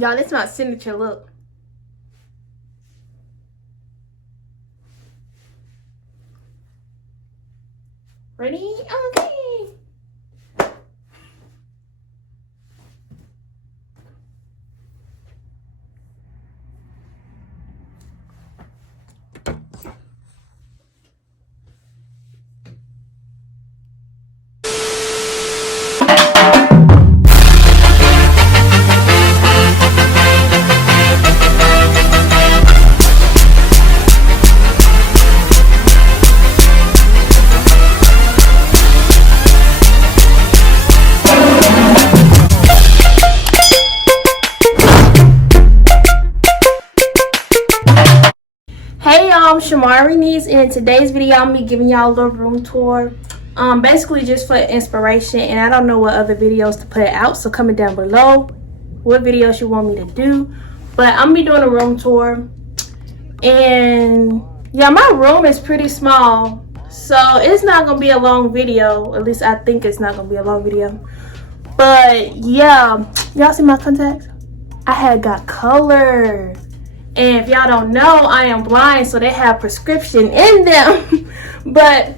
Y'all, this is my signature look. Ready? Okay. Hey y'all, I'm ShamauriReneice, and in today's video I'm gonna be giving y'all a little room tour. Basically just for inspiration, and I don't know what other videos to put out, so comment down below what videos you want me to do. But I'm gonna be doing a room tour, and yeah, my room is pretty small, so it's not gonna be a long video. At least I think it's not gonna be a long video. But yeah, y'all see my contacts? I had got color. And if y'all don't know, I am blind, so they have prescription in them. But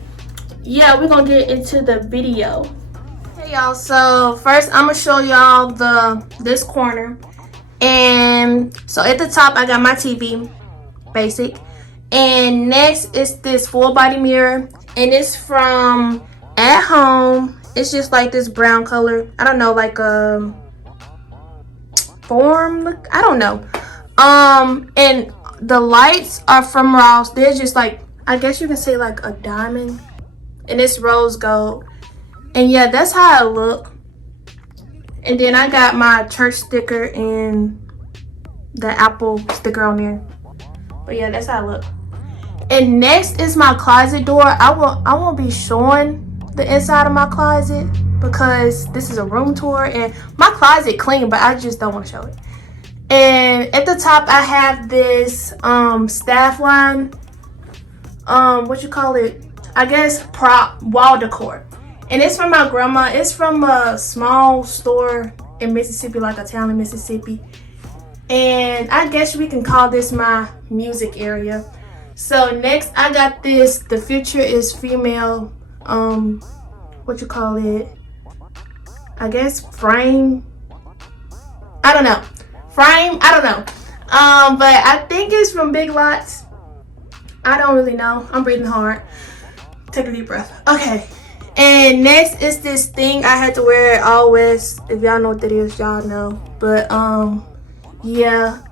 yeah, we're gonna get into the video. Hey y'all, so first I'm gonna show y'all this corner. And so at the top I got my TV, basic. And next is this full body mirror, and it's from At Home. It's just like this brown color. I don't know, like a form look, I don't know. And the lights are from Ross. They're just like, I guess you can say like a diamond, and it's rose gold. And yeah, that's how it look. And then I got my church sticker and the apple sticker on there. But yeah, that's how it look. And next is my closet door. I won't be showing the inside of my closet because this is a room tour, and my closet clean, but I just don't want to show it. And at the top I have this staff line, what you call it, I guess prop wall decor, and it's from my grandma. It's from a small store in Mississippi, like a town in Mississippi, and I guess we can call this my music area. So next I got this, the future is female, what you call it, I guess frame, I don't know. Frame, I don't know, but I think it's from Big Lots. I don't really know. I'm breathing hard. Take a deep breath. Okay, and next is this thing. I had to wear it always. If y'all know what that is, y'all know. But yeah,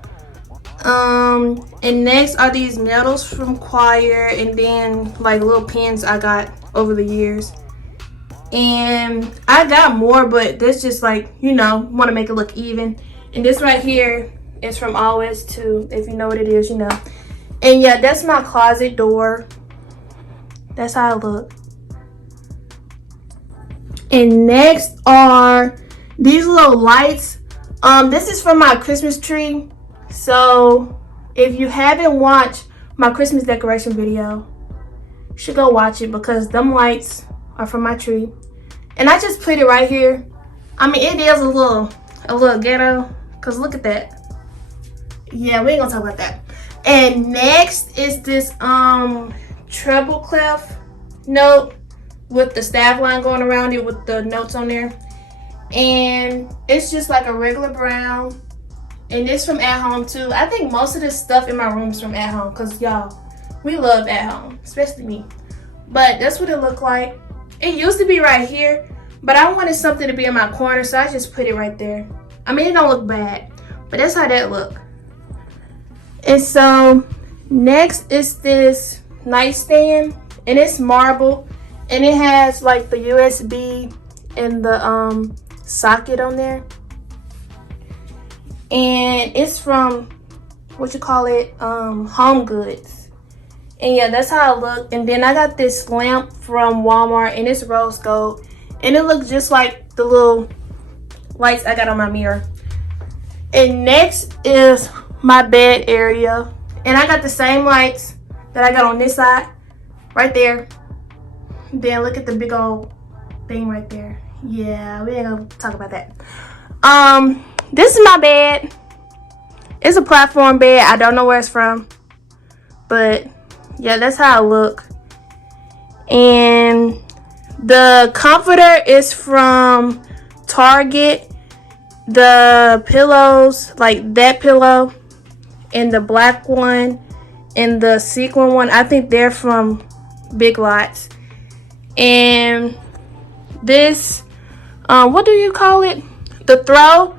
and next are these medals from choir, and then like little pins I got over the years. And I got more, but that's just like, you know, want to make it look even. And this right here is from Always too, if you know what it is, you know. And yeah, that's my closet door. That's how it look. And next are these little lights. This is from my Christmas tree. So if you haven't watched my Christmas decoration video, you should go watch it, because them lights are from my tree. And I just put it right here. I mean, it is a little ghetto, because look at that. Yeah, we ain't gonna talk about that. And next is this treble clef note with the staff line going around it with the notes on there. And it's just like a regular brown. And it's from At Home too. I think most of this stuff in my room is from At Home, because y'all, we love At Home, especially me. But that's what it looked like. It used to be right here, but I wanted something to be in my corner, so I just put it right there. I mean, it don't look bad, but that's how that look. And so next is this nightstand, and it's marble, and it has like the USB and the socket on there. And it's from, what you call it, Home Goods. And yeah, that's how it look. And then I got this lamp from Walmart, and it's rose gold, and it looks just like the little lights I got on my mirror. And next is my bed area, and I got the same lights that I got on this side right there. Then look at the big old thing right there. Yeah, we ain't gonna talk about that. This is my bed. It's a platform bed. I don't know where it's from. But yeah, that's how it look. And the comforter is from Target. The pillows, like that pillow and the black one and the sequin one, I think they're from Big Lots. And this, what do you call it? The throw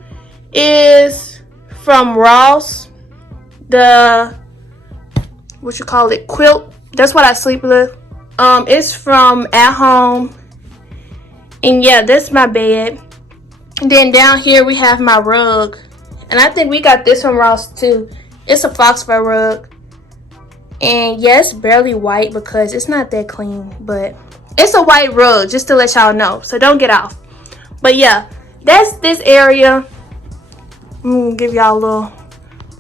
is from Ross. The, what you call it, quilt, that's what I sleep with. It's from At Home. And yeah, that's my bed. And then down here we have my rug. And I think we got this from Ross too. It's a fox fur rug. And yeah, it's barely white because it's not that clean. But it's a white rug, just to let y'all know. So don't get off. But yeah, that's this area. I'm gonna give y'all a little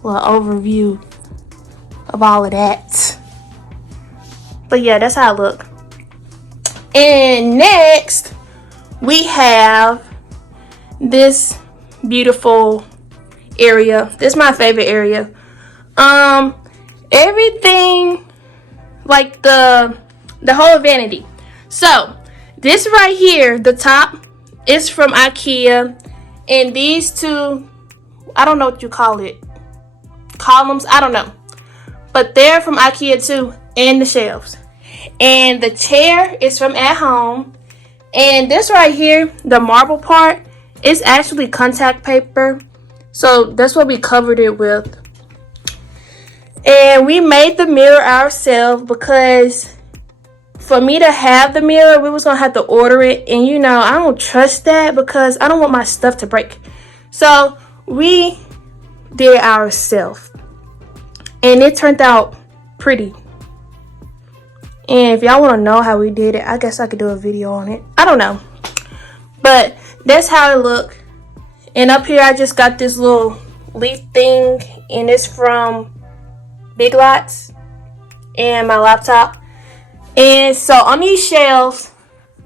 overview of all of that. But yeah, that's how I look. And next we have this beautiful area. This is my favorite area. Everything like the whole vanity. So this right here, the top, is from IKEA. And these two, I don't know what you call it, columns, I don't know, but they're from IKEA too. And the shelves. And the chair is from At Home. And this right here, the marble part, is actually contact paper. So that's what we covered it with. And we made the mirror ourselves because for me to have the mirror, we was gonna have to order it. And you know, I don't trust that because I don't want my stuff to break. So we did it ourselves. And it turned out pretty. And if y'all want to know how we did it, I guess I could do a video on it. I don't know. But that's how it look. And up here, I just got this little leaf thing. And it's from Big Lots. And my laptop. And so on these shelves,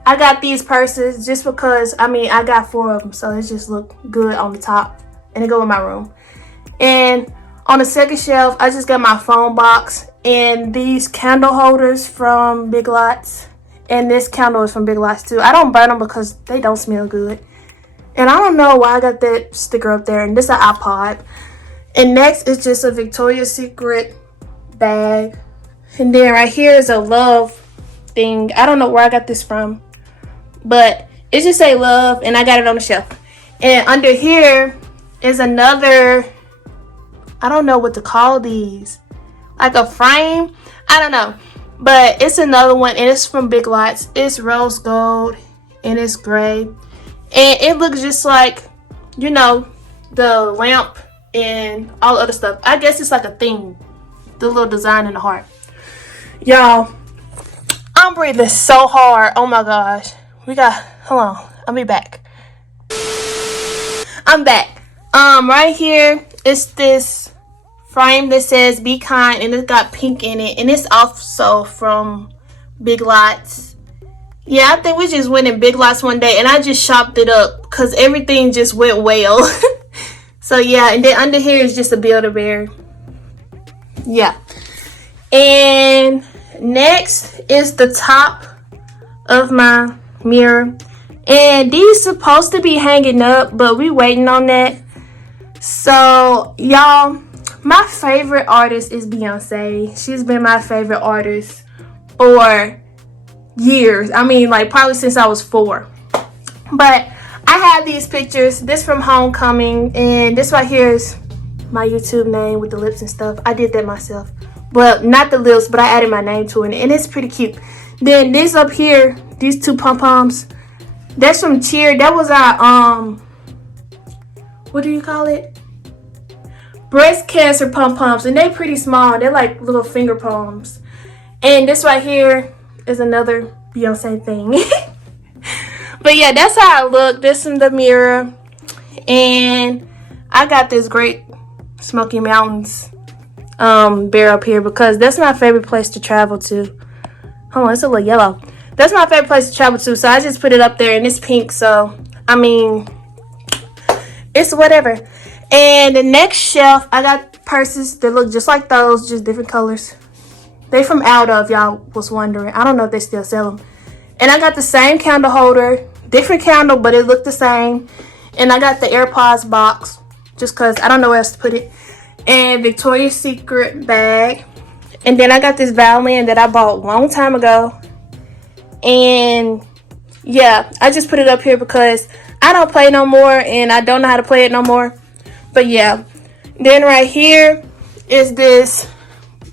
I got these purses just because, I mean, I got 4 of them. So it just look good on the top. And it go in my room. And on the second shelf, I just got my phone box. And these candle holders from Big Lots. And this candle is from Big Lots too. I don't burn them because they don't smell good. And I don't know why I got that sticker up there. And this is an iPod. And next is just a Victoria's Secret bag. And then right here is a love thing. I don't know where I got this from. But it just say love. And I got it on the shelf. And under here is another, I don't know what to call these. Like a frame, I don't know, but it's another one and it's from Big Lots. It's rose gold and it's gray, and it looks just like, you know, the lamp and all the other stuff. I guess it's like a theme, the little design in the heart. Y'all, I'm breathing so hard. Oh my gosh, hold on, I'll be back. I'm back. Right here is this frame that says be kind, and it's got pink in it, and it's also from Big Lots. Yeah, I think we just went in Big Lots one day and I just shopped it up because everything just went well. So yeah, and then under here is just a Build-A-Bear. Yeah. And next is the top of my mirror, and these supposed to be hanging up, but we waiting on that. So y'all, my favorite artist is Beyoncé. She's been my favorite artist for years. I mean, like probably since I was 4. But I have these pictures. This from Homecoming, and this right here is my YouTube name with the lips and stuff. I did that myself. Well, not the lips, but I added my name to it, and it's pretty cute. Then this up here, these 2 pom-poms, that's from Cheer. That was our what do you call it? Breast cancer pom-poms, and they're pretty small. They're like little finger palms. And this right here is another Beyonce thing. But yeah, that's how I look. This in the mirror. And I got this great Smoky Mountains bear up here because that's my favorite place to travel to. Hold on, it's a little yellow. That's my favorite place to travel to, so I just put it up there, and it's pink, so I mean, it's whatever. And the next shelf, I got purses that look just like those, just different colors. They from Aldo, if y'all was wondering. I don't know if they still sell them. And I got the same candle holder, different candle, but it looked the same. And I got the AirPods box, just because I don't know where else to put it. And Victoria's Secret bag. And then I got this violin that I bought a long time ago. And yeah, I just put it up here because I don't play no more and I don't know how to play it no more. But yeah, then right here is this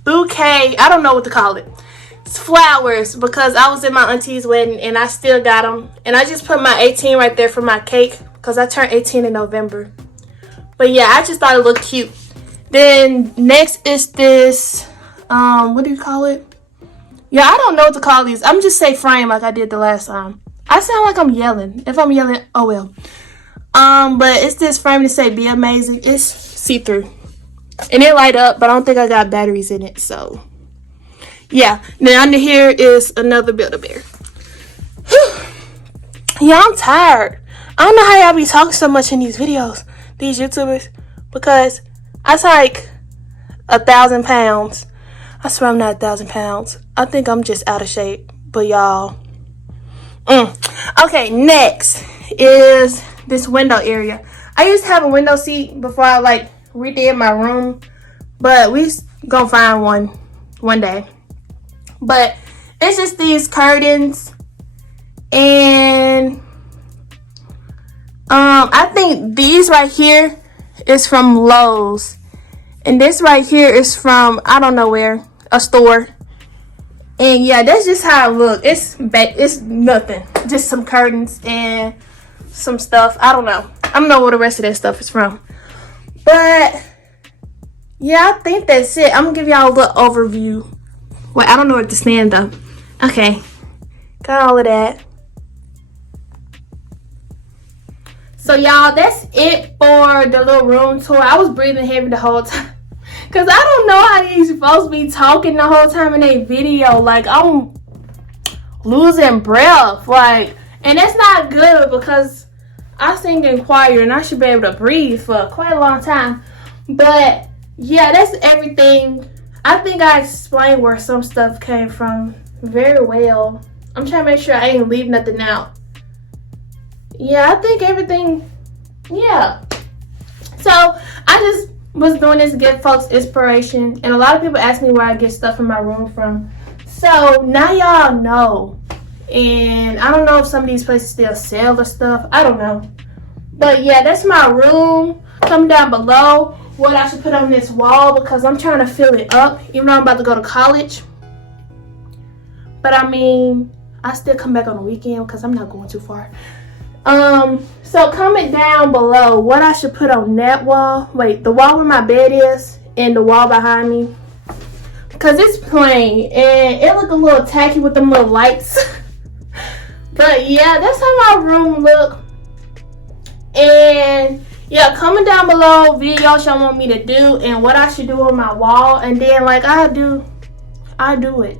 bouquet. I don't know what to call it. It's flowers because I was in my auntie's wedding and I still got them. And I just put my 18 right there for my cake because I turned 18 in November. But yeah, I just thought it looked cute. Then next is this, what do you call it? Yeah, I don't know what to call these. I'm just say frame like I did the last time. I sound like I'm yelling. If I'm yelling, oh well. But it's this frame to say be amazing. It's see-through. And it light up, but I don't think I got batteries in it, so yeah. Then under here is another Build-A-Bear. Yeah, I'm tired. I don't know how y'all be talking so much in these videos, these YouTubers, because I was like 1,000 pounds. I swear I'm not 1,000 pounds. I think I'm just out of shape, but y'all. Okay, next is this window area. I used to have a window seat before I like redid my room, but we gonna find one day. But it's just these curtains, and I think these right here is from Lowe's, and this right here is from I don't know where, a store. And yeah, that's just how it look. It's nothing, just some curtains and some stuff. I don't know where the rest of that stuff is from, but yeah, I think that's it. I'm gonna give y'all a little overview. Wait, I don't know where to stand though. Okay, got all of that. So y'all, that's it for the little room tour. I was breathing heavy the whole time because I don't know how these supposed to be talking the whole time in a video. Like, I'm losing breath. Like, and that's not good because I sing in choir and I should be able to breathe for quite a long time. But yeah, that's everything. I think I explained where some stuff came from very well. I'm trying to make sure I ain't leave nothing out. Yeah, I think everything, yeah. So I just was doing this to give folks inspiration, and a lot of people ask me where I get stuff in my room from. So now y'all know. And I don't know if some of these places still sell the stuff. I don't know. But yeah, that's my room. Comment down below what I should put on this wall because I'm trying to fill it up, even though I'm about to go to college. But I mean, I still come back on the weekend because I'm not going too far. So comment down below what I should put on that wall. Wait, the wall where my bed is and the wall behind me. Because it's plain and it look a little tacky with them little lights. But yeah, that's how my room look. And yeah, comment down below videos y'all want me to do and what I should do on my wall. And then like I do it.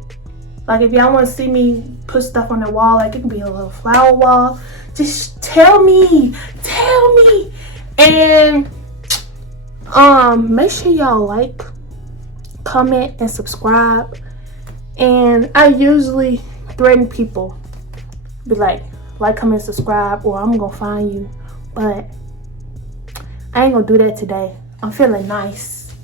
Like if y'all want to see me put stuff on the wall, like it can be a little flower wall, just tell me. And make sure y'all like, comment, and subscribe. And I usually threaten people, be like, comment, subscribe, or I'm gonna find you. But I ain't gonna do that today. I'm feeling nice.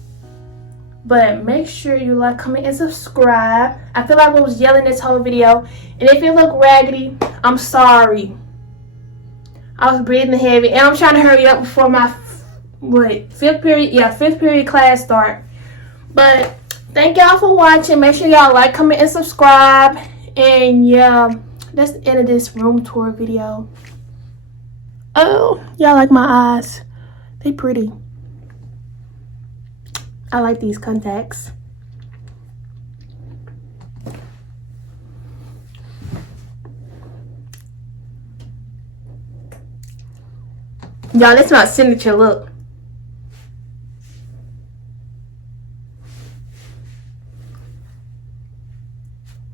But make sure you like, comment, and subscribe. I feel like I was yelling this whole video. And if it look raggedy, I'm sorry. I was breathing heavy. And I'm trying to hurry up before my, fifth period class start. But thank y'all for watching. Make sure y'all like, comment, and subscribe. And yeah, that's the end of this room tour video. Oh, y'all like my eyes? They pretty. I like these contacts. Y'all, that's my signature look.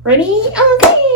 Ready? Okay.